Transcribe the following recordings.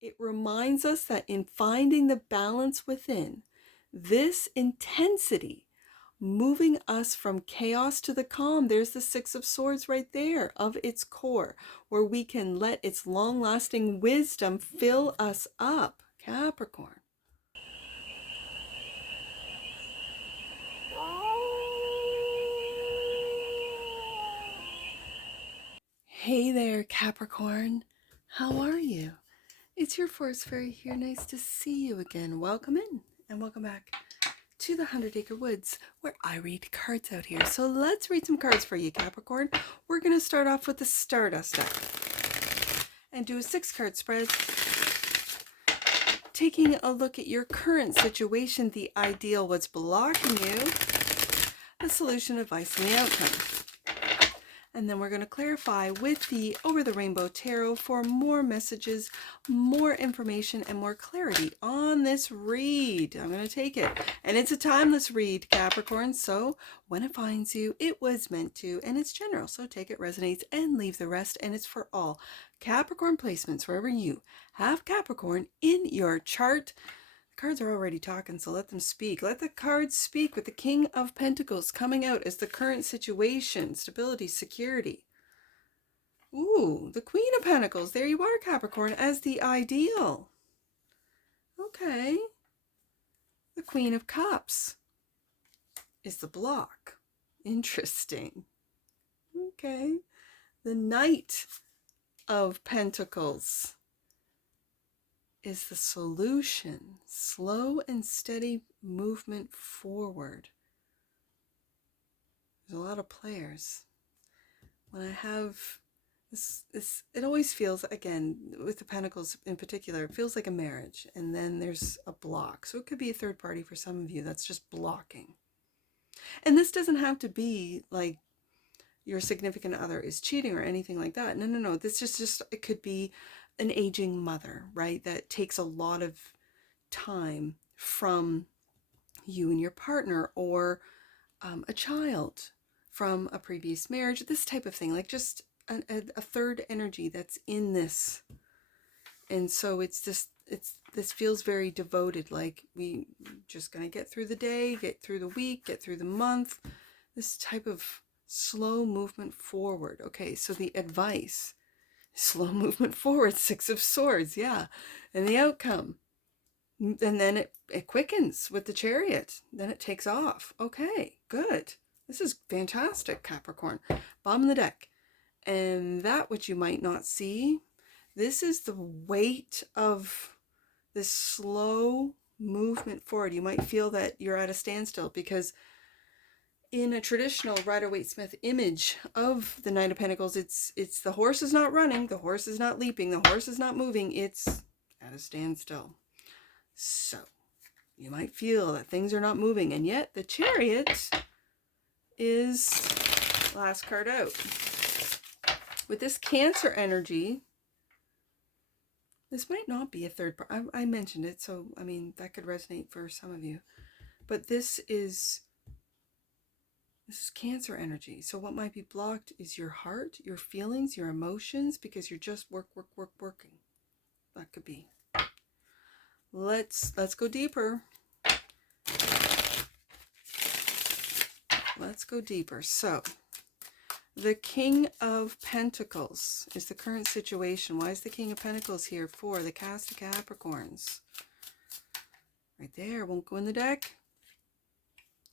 It reminds us that in finding the balance within, this intensity, moving us from chaos to the calm, there's the Six of Swords right there of its core, where we can let its long-lasting wisdom fill us up, Capricorn. Hey there, Capricorn. How are you? It's your Forest Fairy here. Nice to see you again. Welcome in and welcome back to the 100-Acre Woods, where I read cards out here. So let's read some cards for you, Capricorn. We're going to start off with the Stardust deck and do a 6-card spread, taking a look at your current situation, the ideal, what's blocking you, the solution, advice, and the outcome. And then we're going to clarify with the Over the Rainbow Tarot for more messages, more information, and more clarity on this read. I'm going to take it. And it's a timeless read, Capricorn. So when it finds you, it was meant to, and it's general. So take it, resonates, and leave the rest. And it's for all Capricorn placements, wherever you have Capricorn in your chart. Cards are already talking, so let them speak. Let the cards speak, with the King of Pentacles coming out as the current situation, stability, security. Ooh, the Queen of Pentacles. There you are, Capricorn, as the ideal. Okay. The Queen of Cups is the block. Interesting. Okay. The Knight of Pentacles is the solution. Slow and steady movement forward. There's a lot of players. When I have this, it always feels, again, with the Pentacles in particular, it feels like a marriage, and then there's a block. So it could be a third party for some of you that's just blocking. And this doesn't have to be like your significant other is cheating or anything like that. No. This is just, it could be an aging mother, right? That takes a lot of time from you and your partner, or a child from a previous marriage, this type of thing, like just a third energy that's in this. And so this feels very devoted, like we just gonna get through the day, get through the week, get through the month, this type of slow movement forward. Okay, so the advice, slow movement forward, Six of Swords, yeah. And the outcome, and then it quickens with the Chariot, then it takes off. Okay, good. This is fantastic, Capricorn. Bottom of the deck. And that which you might not see, this is the weight of this slow movement forward. You might feel that you're at a standstill, because in a traditional Rider-Waite-Smith image of the Knight of Pentacles, it's the horse is not running, the horse is not leaping, the horse is not moving, it's at a standstill. So you might feel that things are not moving, and yet the Chariot is last card out. With this Cancer energy, this might not be a third part. I mentioned it, so I mean that could resonate for some of you. But this is Cancer energy. So what might be blocked is your heart, your feelings, your emotions, because you're just working. That could be. Let's go deeper. Let's go deeper. So the King of Pentacles is the current situation. Why is the King of Pentacles here for the cast of Capricorns? Right there, won't go in the deck.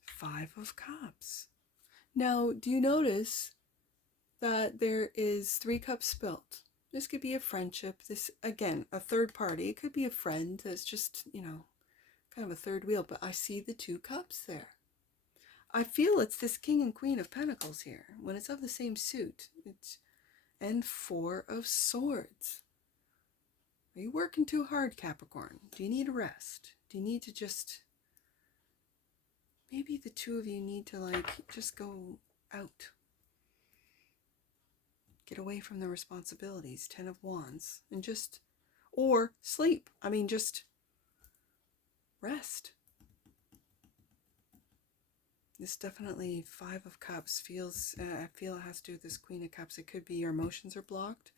Five of Cups. Now, do you notice that there is 3 cups spilt? This could be a friendship. This, again, a third party. It could be a friend that's just, kind of a third wheel. But I see the 2 cups there. I feel it's this King and Queen of Pentacles here. When it's of the same suit. And 4 of Swords. Are you working too hard, Capricorn? Do you need a rest? Do you need to just... Maybe the 2 of you need to, just go out. Get away from the responsibilities. 10 of Wands. And just... Or sleep. I mean, just... rest. This definitely 5 of Cups feels... I feel it has to do with this Queen of Cups. It could be your emotions are blocked.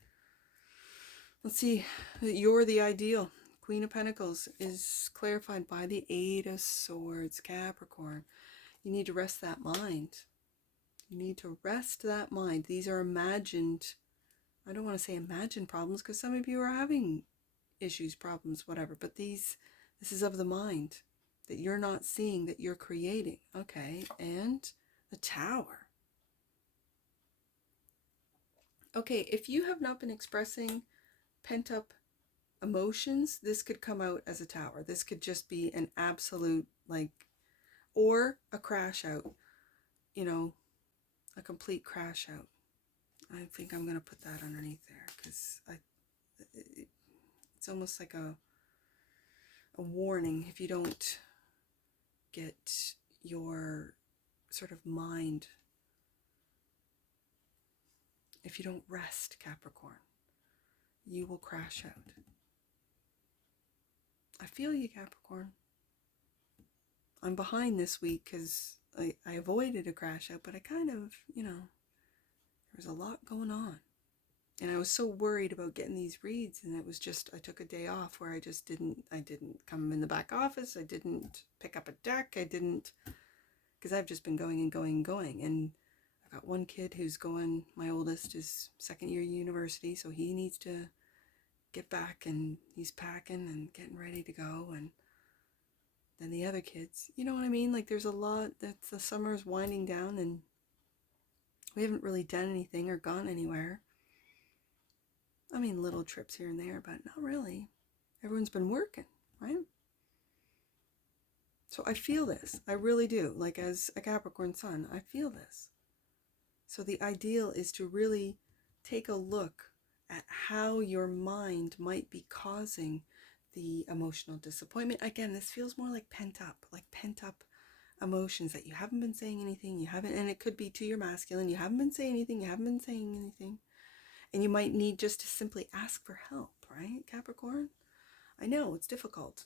Let's see. You're the ideal. Queen of Pentacles is clarified by the Eight of Swords, Capricorn. You need to rest that mind. You need to rest that mind. These are imagined, I don't want to say imagined problems, because some of you are having issues, problems, whatever, but this is of the mind that you're not seeing, that you're creating. Okay, and the Tower. Okay, if you have not been expressing pent-up emotions, this could come out as a Tower. This could just be an absolute, like, or a crash out, you know, a complete crash out. I think I'm going to put that underneath there, because it's almost like a warning if you don't get your sort of mind, if you don't rest, Capricorn, you will crash out. I feel you, Capricorn. I'm behind this week because I avoided a crash out, but I kind of, there was a lot going on. And I was so worried about getting these reads, and it was just, I took a day off where I didn't come in the back office, I didn't pick up a deck, because I've just been going and going and going. And I've got one kid who's going, my oldest is second year university, so he needs to get back, and he's packing and getting ready to go. And then the other kids, you know what I mean? Like, there's a lot, that the summer is winding down, and we haven't really done anything or gone anywhere. I mean, little trips here and there, but not really. Everyone's been working, right? So I feel this. I really do. Like, as a Capricorn sun, I feel this. So the ideal is to really take a look at how your mind might be causing the emotional disappointment. Again, this feels more like pent up emotions, that you haven't been saying anything, and it could be to your masculine, you haven't been saying anything. And you might need just to simply ask for help, right, Capricorn? I know, it's difficult.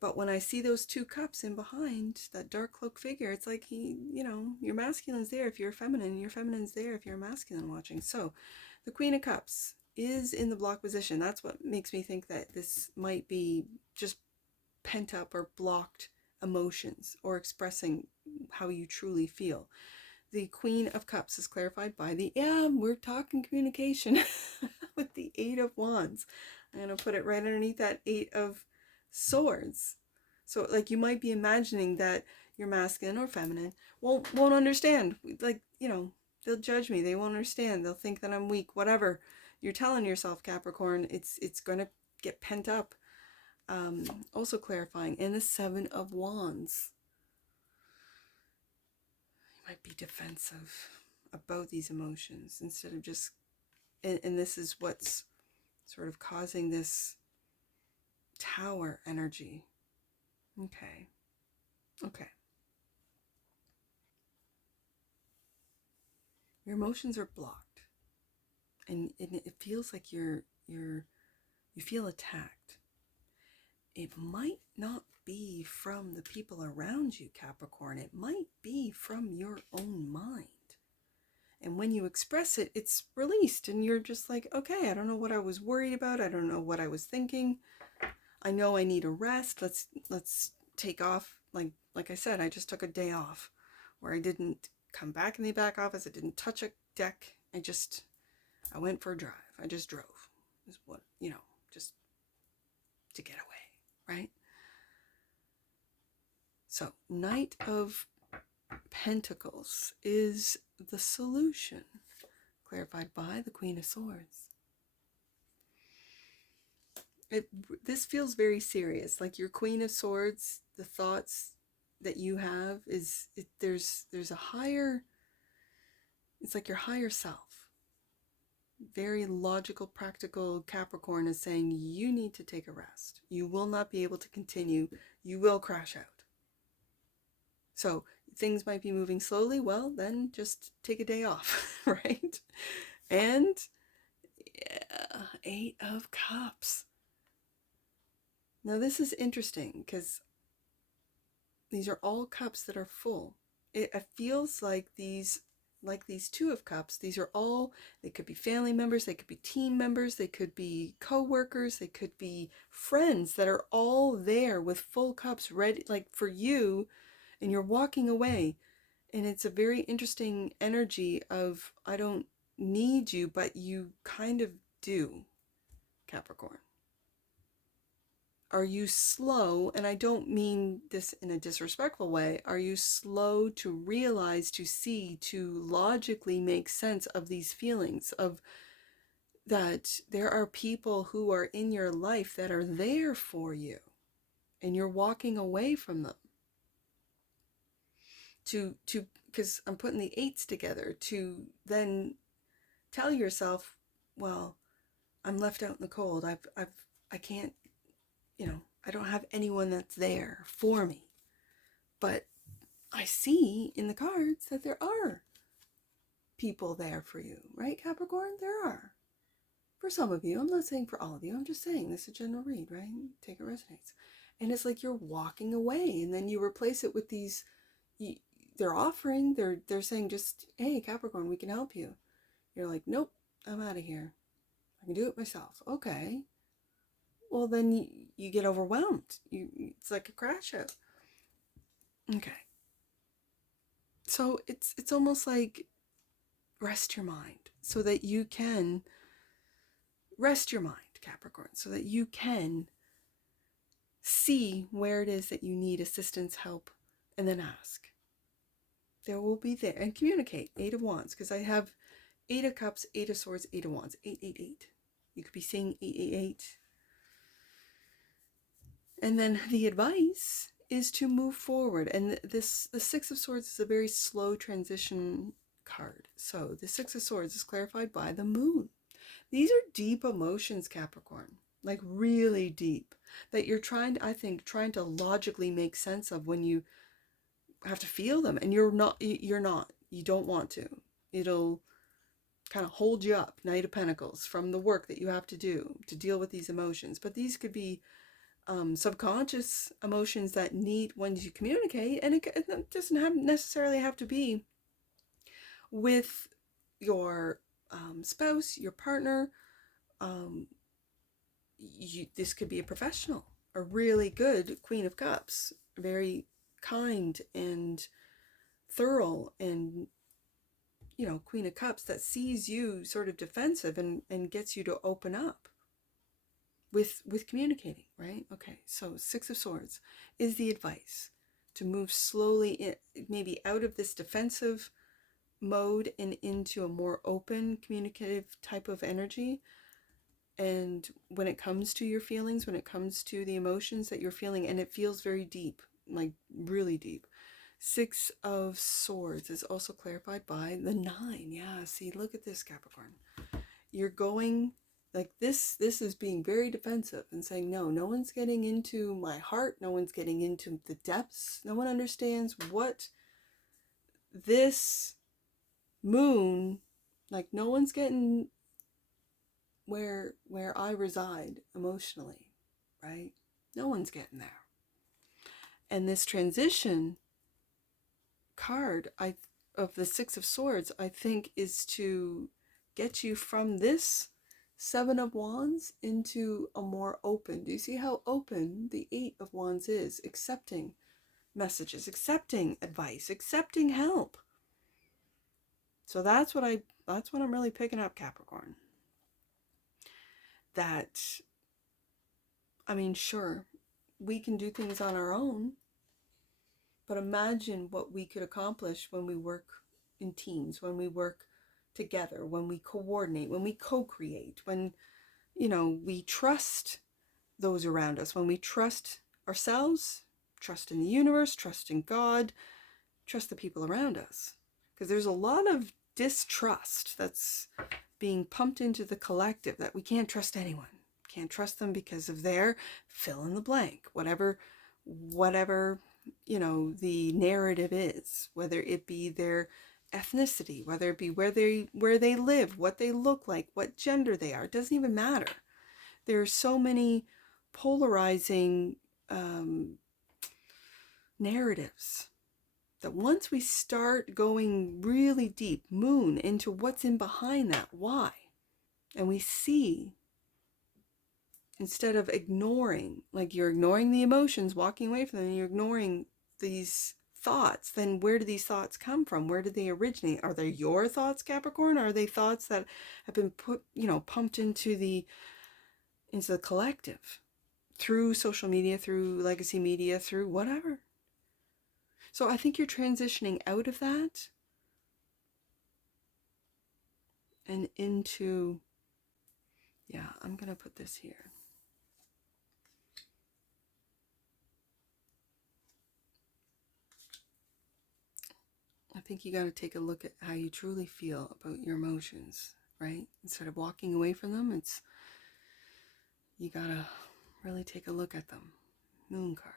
But when I see those two cups in behind, that dark cloak figure, it's like your masculine's there if you're feminine, your feminine's there if you're masculine watching. So the Queen of Cups is in the block position. That's what makes me think that this might be just pent up or blocked emotions, or expressing how you truly feel. The Queen of Cups is clarified by we're talking communication with the Eight of Wands. I'm going to put it right underneath that Eight of Swords. So, like, you might be imagining that your masculine or feminine won't understand. Like, they'll judge me. They won't understand. They'll think that I'm weak. Whatever you're telling yourself, Capricorn, it's going to get pent up. Also clarifying, in the Seven of Wands, might be defensive about these emotions instead of just, and this is what's sort of causing this Tower energy. Okay. Your emotions are blocked, and it feels like you feel attacked. It might not be from the people around you, Capricorn. It might be from your own mind. And when you express it, it's released, and you're just like, okay, I don't know what I was worried about. I don't know what I was thinking. I know I need a rest. Let's take off. Like I said, I just took a day off where I didn't come back in the back office. I didn't touch a deck. I went for a drive. I just drove. Is what, just to get away, right? So, Knight of Pentacles is the solution, clarified by the Queen of Swords. This feels very serious. Like, your Queen of Swords, the thoughts that you have there's a higher, it's like your higher self. Very logical, practical Capricorn is saying you need to take a rest. You will not be able to continue. You will crash out. So things might be moving slowly. Well, then just take a day off, right? And Eight of Cups. Now this is interesting because these are all cups that are full. It feels like these like these Two of Cups, these are all, they could be family members, they could be team members, they could be co-workers, they could be friends that are all there with full cups ready, like for you, and you're walking away. And it's a very interesting energy of, I don't need you, but you kind of do, Capricorn. Are you slow, and I don't mean this in a disrespectful way, are you slow to realize, to see, to logically make sense of these feelings of that there are people who are in your life that are there for you, and you're walking away from them? Because I'm putting the eights together, to then tell yourself, well, I'm left out in the cold. I can't, I don't have anyone that's there for me. But I see in the cards that there are people there for you, right, Capricorn? There are. For some of you, I'm not saying for all of you, I'm just saying this is a general read, right? Take it resonates. And it's like you're walking away, and then you replace it with these, they're offering, they're saying just, hey, Capricorn, we can help you. You're like, nope, I'm out of here. I can do it myself. Okay. Well, then you get overwhelmed. It's like a crash out. Okay. So it's almost like rest your mind so that you can rest your mind, Capricorn, so that you can see where it is that you need assistance, help, and then ask. There will be there, and communicate. 8 of Wands, because I have 8 of Cups, 8 of Swords, 8 of Wands, 888. You could be seeing 888. And then the advice is to move forward. And the 6 of Swords is a very slow transition card. So the 6 of Swords is clarified by the moon. These are deep emotions, Capricorn, like really deep, that you're trying to logically make sense of when you have to feel them. And you don't want to. It'll kind of hold you up, Knight of Pentacles, from the work that you have to do to deal with these emotions. But these could be subconscious emotions that need, when you communicate, and it doesn't necessarily have to be with your spouse, your partner. This could be a professional, a really good Queen of Cups, very kind and thorough, and Queen of Cups that sees you sort of defensive and gets you to open up with communicating, right? Okay, so 6 of Swords is the advice to move slowly maybe out of this defensive mode and into a more open, communicative type of energy. And when it comes to your feelings, when it comes to the emotions that you're feeling, and it feels very deep, like really deep. 6 of Swords is also clarified by the 9. Yeah, see, look at this, Capricorn. You're going like this is being very defensive and saying, no one's getting into my heart. No one's getting into the depths. No one understands what this moon, like no one's getting where I reside emotionally, right? No one's getting there. And this transition card of the 6 of Swords, I think, is to get you from this 7 of Wands into a more open. Do you see how open the 8 of Wands is? Accepting messages, accepting advice, accepting help. So that's what I'm really picking up, Capricorn. That, I mean, sure, we can do things on our own, but imagine what we could accomplish when we work in teams, when we work together, when we coordinate, when we co-create, when we trust those around us, when we trust ourselves, trust in the universe, trust in God, trust the people around us. Because there's a lot of distrust that's being pumped into the collective, that we can't trust anyone. Can't trust them because of their fill in the blank, whatever the narrative is, whether it be their ethnicity, whether it be where they live, what they look like, what gender they are. It doesn't even matter. There are so many polarizing narratives that once we start going really deep, moon, into what's in behind that, why, and we see, instead of ignoring, like you're ignoring the emotions, walking away from them, you're ignoring these thoughts, then where do these thoughts come from? Where do they originate? Are they your thoughts, Capricorn? Are they thoughts that have been put, pumped into the collective through social media, through legacy media, through whatever? So I think you're transitioning out of that and into, yeah, I'm going to put this here. I think you got to take a look at how you truly feel about your emotions, right? Instead of walking away from them, you got to really take a look at them. Moon card.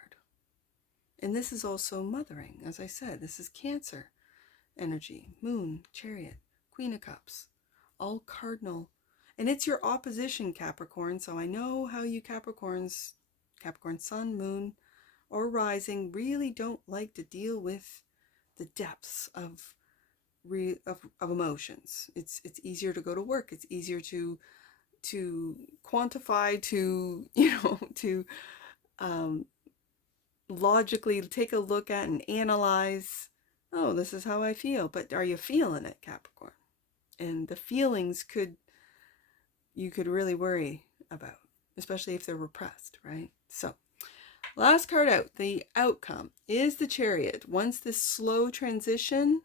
And this is also mothering. As I said, this is Cancer energy. Moon, Chariot, Queen of Cups. All cardinal. And it's your opposition, Capricorn. So I know how you Capricorn Sun, Moon, or Rising really don't like to deal with the depths of emotions. It's easier to go to work. It's easier to quantify, to logically take a look at and analyze. Oh, this is how I feel. But are you feeling it, Capricorn? And the feelings you could really worry about, especially if they're repressed, right? So last card out, the outcome is the Chariot. Once this slow transition,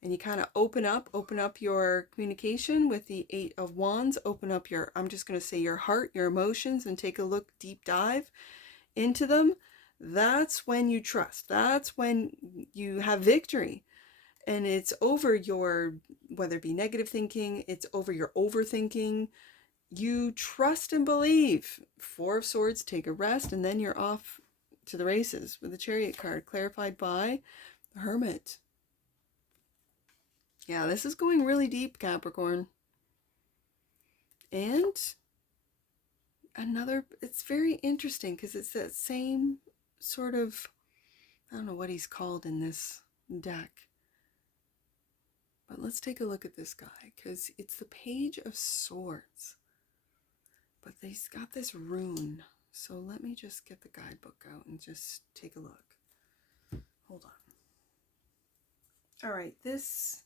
and you kind of open up your communication with the Eight of Wands, open up your, I'm just going to say your heart, your emotions, and take a look, deep dive into them. That's when you trust. That's when you have victory. And it's over your, whether it be negative thinking, it's over your overthinking. You trust and believe. Four of Swords, take a rest, and then you're off to the races with the Chariot card, clarified by the Hermit. Yeah, this is going really deep, Capricorn. And it's very interesting because it's that same sort of, I don't know what he's called in this deck. But let's take a look at this guy, because it's the Page of Swords. But he's got this rune. So let me just get the guidebook out and just take a look. Hold on. All right, this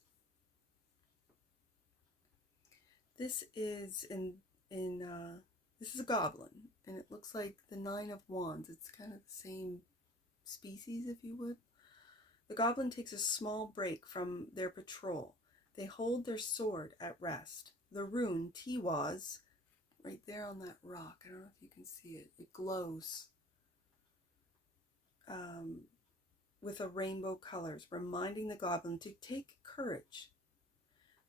is this is a goblin, and it looks like the Nine of Wands. It's kind of the same species, if you would. The goblin takes a small break from their patrol. They hold their sword at rest. The rune, Tiwaz, right there on that rock. I don't know if you can see it. It glows with a rainbow colors, reminding the goblin to take courage.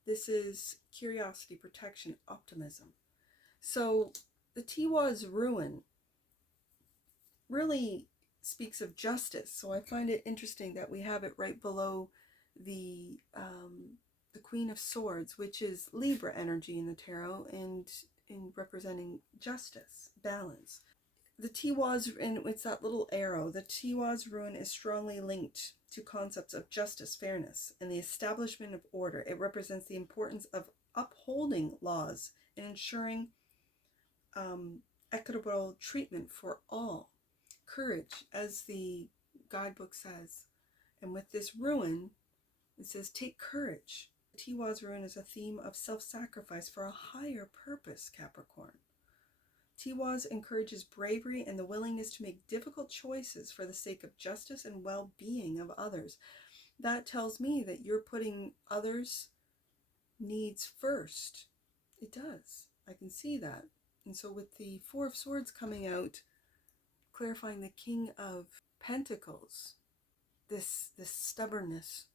This is curiosity, protection, optimism. So the Tiwaz rune really speaks of justice. So I find it interesting that we have it right below the Queen of Swords, which is Libra energy in the tarot, and in representing justice, balance. The Tiwaz, and it's that little arrow, the Tiwaz rune is strongly linked to concepts of justice, fairness, and the establishment of order. It represents the importance of upholding laws and ensuring equitable treatment for all. Courage, as the guidebook says. And with this rune, it says, take courage. The Tiwaz rune is a theme of self-sacrifice for a higher purpose, Capricorn. Tiwaz encourages bravery and the willingness to make difficult choices for the sake of justice and well-being of others. That tells me that you're putting others' needs first. It does. I can see that. And so with the Four of Swords coming out, clarifying the King of Pentacles, this stubbornness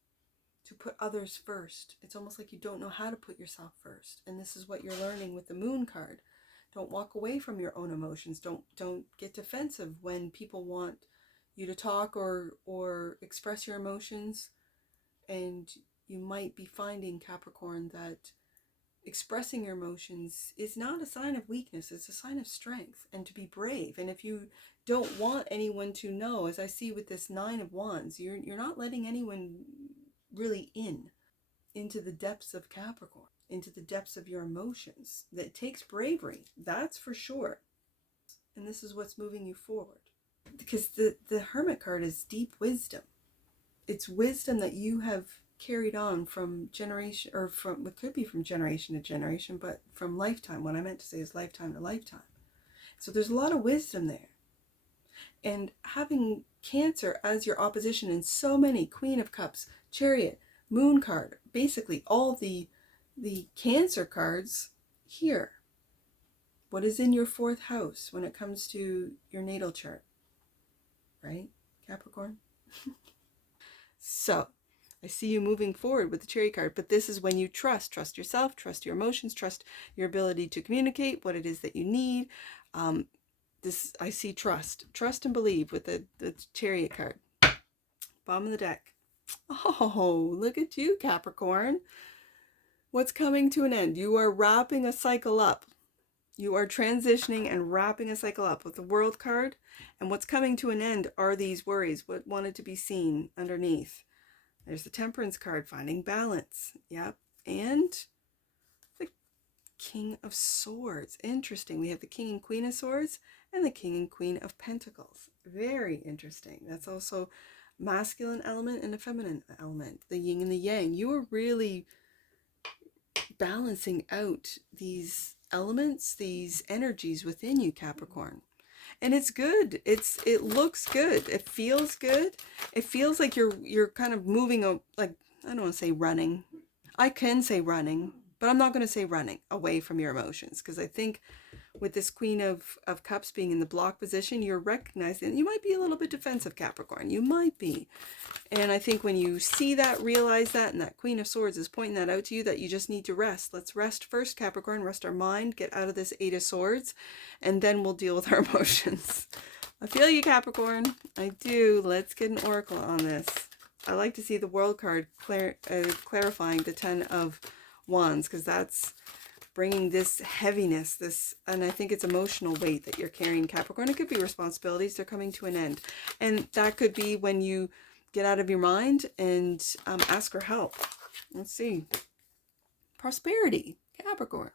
to put others first. It's almost like you don't know how to put yourself first. And this is what you're learning with the Moon card. Don't walk away from your own emotions. Don't get defensive when people want you to talk or express your emotions. And you might be finding, Capricorn, that expressing your emotions is not a sign of weakness, it's a sign of strength and to be brave. And if you don't want anyone to know, as I see with this Nine of Wands, you're not letting anyone really into the depths of Capricorn, into the depths of your emotions. That takes bravery, that's for sure. And this is what's moving you forward. Because the Hermit card is deep wisdom. It's wisdom that you have carried on from generation, or from, it could be from generation to generation, but from lifetime. What I meant to say is lifetime to lifetime. So there's a lot of wisdom there. And having Cancer as your opposition in so many, Queen of Cups, Chariot, Moon card, basically all the Cancer cards here. What is in your 4th house when it comes to your natal chart? Right, Capricorn? So, I see you moving forward with the Chariot card, but this is when you trust yourself, trust your emotions, trust your ability to communicate what it is that you need. I see trust and believe with the Chariot card. Bottom of the deck. Oh, look at you, Capricorn. What's coming to an end? You are wrapping a cycle up. You are transitioning and wrapping a cycle up with the World card. And what's coming to an end are these worries, what wanted to be seen underneath. There's the Temperance card, finding balance. Yep. And the King of Swords. Interesting. We have the King and Queen of Swords and the King and Queen of Pentacles. Very interesting. That's also masculine element and a feminine element. The yin and the yang. You are really balancing out these elements, these energies within you, Capricorn. And it's good. It looks good. It feels good. It feels like you're kind of moving, like, I don't want to say running. I can say running, but I'm not going to say running away from your emotions, because I think with this Queen of Cups being in the block position, you're recognizing you might be a little bit defensive, Capricorn. You might be. And I think when you see that, realize that, and that Queen of Swords is pointing that out to you, that you just need to rest. Let's rest first, Capricorn. Rest our mind. Get out of this 8 of Swords. And then we'll deal with our emotions. I feel you, Capricorn. I do. Let's get an oracle on this. I like to see the World card clarifying the 10 of Wands, because that's bringing this heaviness, and I think it's emotional weight that you're carrying, Capricorn. It could be responsibilities. They're coming to an end. And that could be when you get out of your mind and ask for help. Let's see. Prosperity, Capricorn.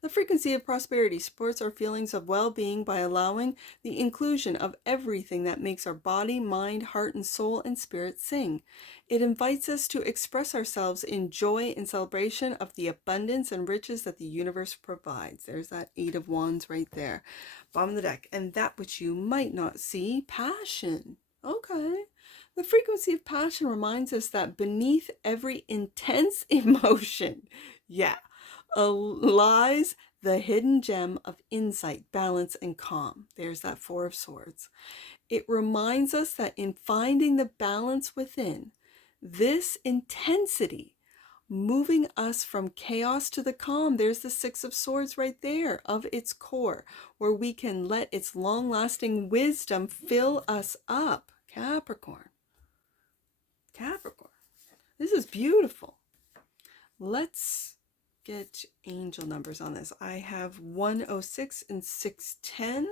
The frequency of prosperity supports our feelings of well-being by allowing the inclusion of everything that makes our body, mind, heart, and soul and spirit sing. It invites us to express ourselves in joy and celebration of the abundance and riches that the universe provides. There's that 8 of Wands right there. Bottom of the deck. And that which you might not see, passion. Okay. The frequency of passion reminds us that beneath every intense emotion, lies the hidden gem of insight, balance, and calm. There's that 4 of Swords. It reminds us that in finding the balance within, this intensity, moving us from chaos to the calm, there's the 6 of Swords right there of its core, where we can let its long-lasting wisdom fill us up. Capricorn. Capricorn. This is beautiful. Let's get angel numbers on this. I have 106 and 610.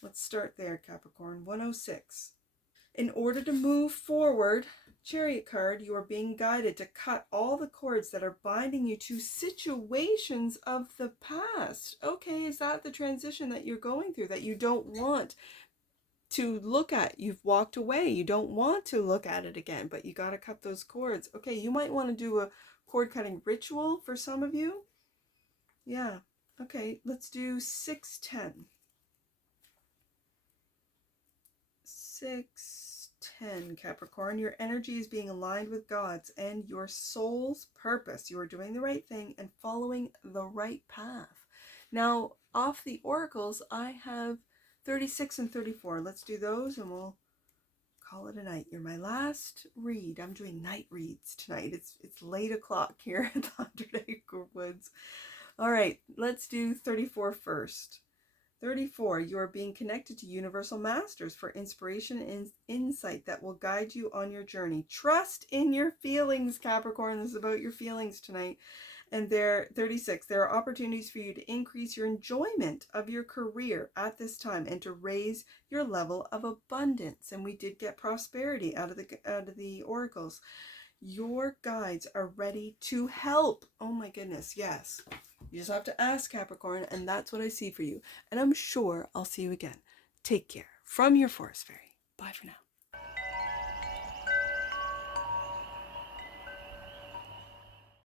Let's start there, Capricorn. 106. In order to move forward, Chariot card, you are being guided to cut all the cords that are binding you to situations of the past. Okay, is that the transition that you're going through that you don't want to look at? You've walked away. You don't want to look at it again, but you got to cut those cords. Okay, you might want to do a cord cutting ritual for some of you. Yeah. Okay, let's do 610. 610, Capricorn. Your energy is being aligned with God's and your soul's purpose. You are doing the right thing and following the right path. Now, off the oracles, I have 36 and 34. Let's do those and we'll call it a night. You're my last read. I'm doing night reads tonight. It's late o'clock here at the 100 Acre Woods. All right, let's do 34 first. 34, you are being connected to universal masters for inspiration and insight that will guide you on your journey. Trust in your feelings, Capricorn. This is about your feelings tonight. And there, 36, there are opportunities for you to increase your enjoyment of your career at this time and to raise your level of abundance. And we did get prosperity out of the oracles. Your guides are ready to help. Oh my goodness, yes. You just have to ask, Capricorn, and that's what I see for you. And I'm sure I'll see you again. Take care. From your Forest Fairy. Bye for now.